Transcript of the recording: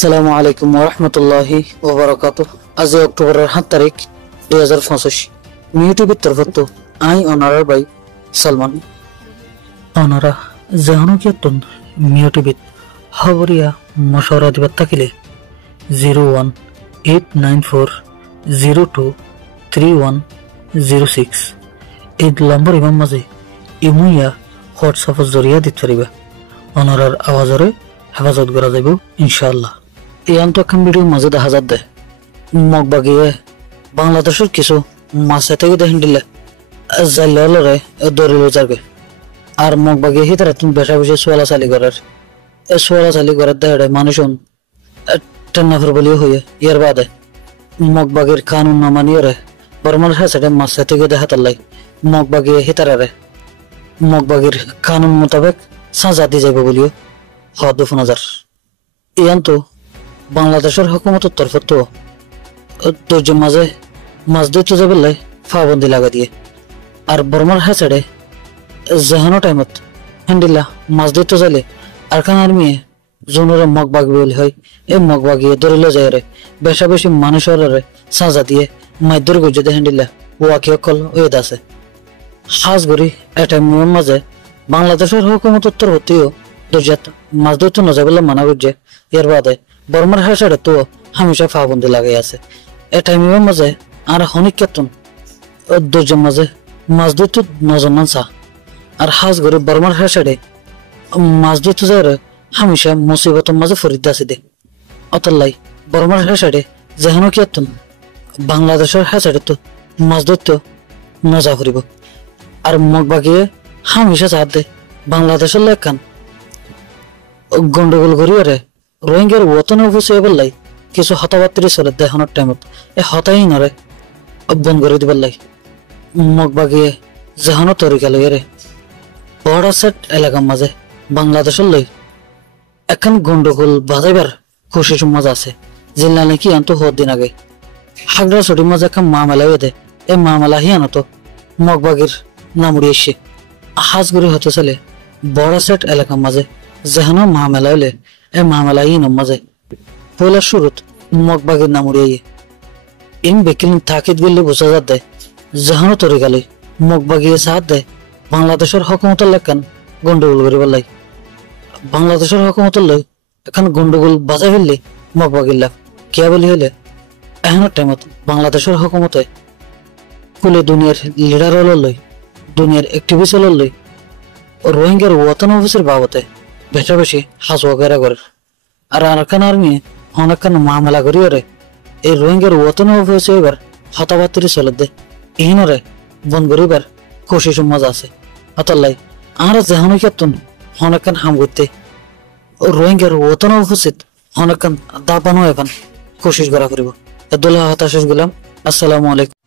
আসসালামু আলাইকুম ওয়া রাহমাতুল্লাহি ওয়া বারাকাতুহু। আজ অক্টোবরের 7 তারিখ 2025 ইউটিউবের তরফত আই অনারার বাই সালমান অনারা জানো কি তুন ইউটিউবে খবরিয়া মশওয়ারা দিবার থাকিলে 01894023106 এই নম্বর ইমাম মাঝে ইমুইয়া হোয়াটসঅ্যাপের জরিয়া দিতে পারিবা। অনারার আওয়াজরে হেফাজত করা যাইব ইনশাআল্লাহ। এই আন্তঃখান ভিডিও মাঝে দেখা যাচ্ছে মগবাগিয়ে বাংলাদেশের কিছু মাছে থেকে দেখেন দিলে জাইলরে দরিল যাবে আর মগবাগিয়ে হিতারা তুমি বেশা বেশি সোয়ালা চালি করার সোয়ালা চালি করার দেখায় মানুষজন টেন্নাফের বলিও হয়ে ইয়ার বাদে মগবাগির কানুন না মানিয়ে বর্মার হাসাটে মাছে থেকে দেখাতার লাই মগবাগিয়ে হিতারারে মগবাগির কানুন মোতাবেক সাজা দিয়ে যাবে বলিও হওয়া 2000 ইয়ান্ত বাংলাদেশের হুকুমতের তরফত ধৈর্য মাঝে মাছ ধরতে যাবে লাই ফাবন্দি লাগা দিয়ে আর বর্মার হাসাড়ে যেহানো টাইমত হ্যান্ডিলা মাছ ধরতে যাইলে আর খান আর্মি জোনরে মগ বাগবে বলে হয় এই মগ বাগিয়ে ধরিল যায় রে বেশা বেশি মানুষের সাজা দিয়ে মাইদুর গুজে হ্যান্ডিলা ওয়াকি অকল ওয়ে আছে হাজ গড়ি এটা নিয়ম মাঝে বাংলাদেশের হুকুমতের তরফতেও ধৈর্যাত মাছ ধরতে না যাবে মানা করছে এর বাদে বর্মার হাসাড়ে তো হামেশা ফাবন্দি লাগাই আছে এটা নিয়ম মাঝে আর হনিক কেতন ধৈর্য মাঝে মাছ ধরতে নজন চা আর হাজ গড়ি বর্মার হাসাড়ে মাছ ধরতে যায় রে হামেশা মুসিবতের মাঝে ফরিদ আছে দে অতলাই বর্মার হাসাড়ে যেহেন কেতন বাংলাদেশের হাসাড়ে তো মাছ ধরতে মজা করিব আর মগ বাগিয়ে হামেশা চাপ দে বাংলাদেশের লেখান গন্ডগোল করিয়ে রে রোহিঙ্গার ওতনে অবশ্যই এবার লাই কিছু হতাবাত্রি চলে দেখানোর টাইমত এ হতাই নরে বন করে দিবার লাই মগ বাগিয়ে যেহানো তরিকা লই রে বর্ডার সেট এলাকার মাঝে বাংলাদেশের লই এখন গন্ডগোল বাজাইবার খুশি মজা আছে জিল্লা নাকি আনত হওয়ার দিন আগে হাগড়া ছটির মাঝে এখন মামেলা দে এ মামেলা হিয়ানো তো মগবাগির নামুড়ি এসে হাজগুড়ি হতে চলে বর্ডার সেট এলাকার মাঝে যেহানো মামেলা হইলে এ মামেলা ইন মাঝে পয়লা শুরুত মগবাগির নামুড়ি আইয়ে ইন বেকিল থাকিত গেলে বোঝা যা দেয় যেহানো তরিকা লই মগবাগিয়ে সাথ দেয় বাংলাদেশের হকুমতের লেখান গন্ডগোল করিবার লাই বাংলাদেশের হকুমতের লই এখন গন্ডগোল বাজাই ফেললে মগবাগির লাভ কিয়া বলি হইলে এখনের টাইমত বাংলাদেশের হকুমতে কুলে দুনিয়ার লিডার লই দুনিয়ার অ্যাক্টিভিস্ট লই রোহিঙ্গার ওয়াতন অফিসের বাবতে বেশা বেশি হাসুয়া গেরা করে আর আরকান আর্মি অনেকখান মামলা করিও রে এই রোহিঙ্গার ওয়াতন অফিসে এবার হতাবাত্রি চলে দে ইহিনরে বন্ধ করিবার খুশি মজা আছে অতলাই আর যেহানো কেতন অনেকখান হাম করতে রোহিঙ্গার ওতন উপস্থিত অনেকখান দাপানো এখন কোশিশ করা করিব এদুল্লাহ হতাশ গুলাম। আসসালামু আলাইকুম।